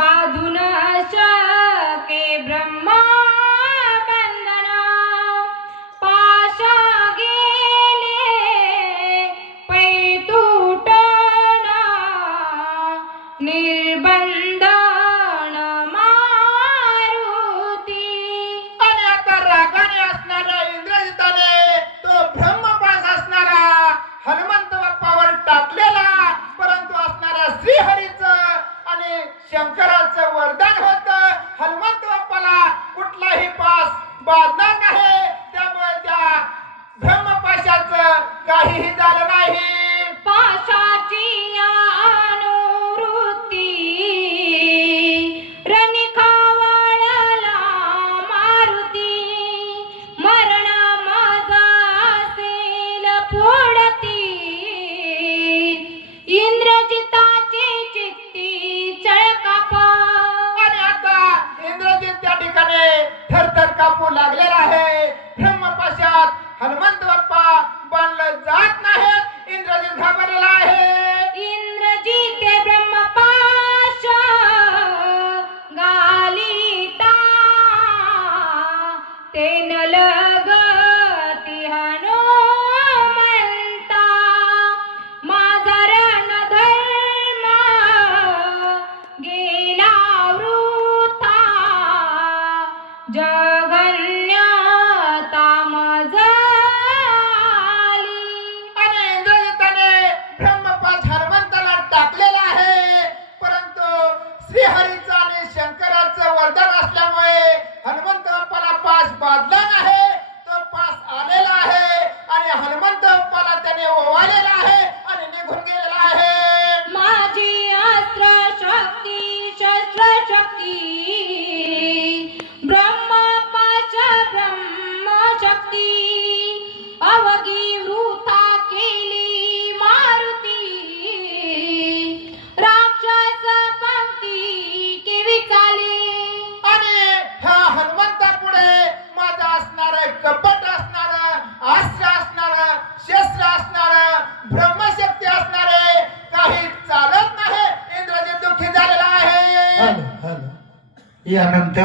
बाधून शके ब्रह्मा बंधन पाश गेले पै तुटन निर्बंधन मारुती. आणि आता रागाने असणारा इंद्रजिताने तो ब्रह्मपास असणारा हनुमंत बाप्पावर टाकलेला, परंतु असणारा श्रीहरीचं आणि शंकराचं वरदान होत हनुमंत बाप्पाला कुठलाही पास बाधणार नाही. त्यामुळे त्या ब्रह्मपाशाचं काहीही झालं नाही. पाशाची अनुवृत्ती रनिखावळला मारुती मरण माझा असेल फोडती इंद्रजिताची चित्ती चळकाप. आणि आता इंद्रजित त्या ठिकाणी थरथर कापू लागलेला आहे. ब्रह्मपाशात हनुमंत बाप्पा बांधलं जात नाहीत. इंद्रजित घाबरलेला आहे. इंद्रजिते ब्रह्मपाश गालिता तेन लगती हनुमंता माझा रणधर्म गेला वृथा जगन्यता मजाली. आणि इंद्रजिताने ब्रह्मपाश हनुमंताला टाकलेला आहे, परंतु श्रीहरीचं आणि शंकराचं वरदान असल्यामुळे हनुमंत बाप्पाला पास बाधला नाही. तो पास आलेला आहे आणि हनुमंत बाप्पाला त्याने ओवाळलेला आहे आणि निघून गेलेला आहे. माझी अस्त्र शक्ती शस्त्र शक्ती ब्रह्मपाश ब्रह्मशक्ती अवघी वृथा केली मारुती राक्षस पंक्ती केवी चाले. आणि ह्या हनुमंतापुढे माझं असणार कपट असणार अस्त्र असणार शस्त्र असणार ब्रह्मशक्ती असणारे काही चालत नाही. इंद्रजित दुःखी झालेला आहे. यानंतर